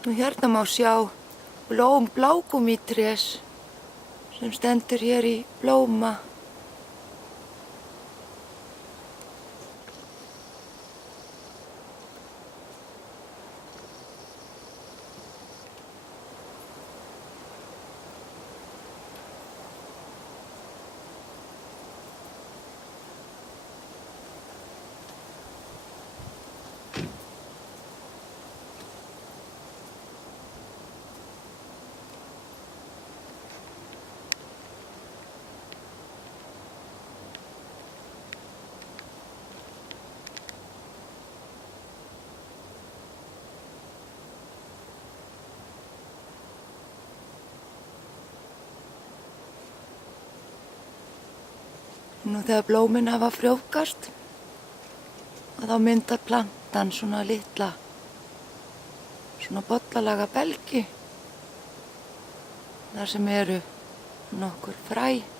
Nú hérna má sjá blóm blágúmítrés sem stendur hér í blóma. Nú þegar blómin hafa frjóvgast, þá myndar plantan svona litla, svona bollalaga belgi þar sem eru nokkur fræ.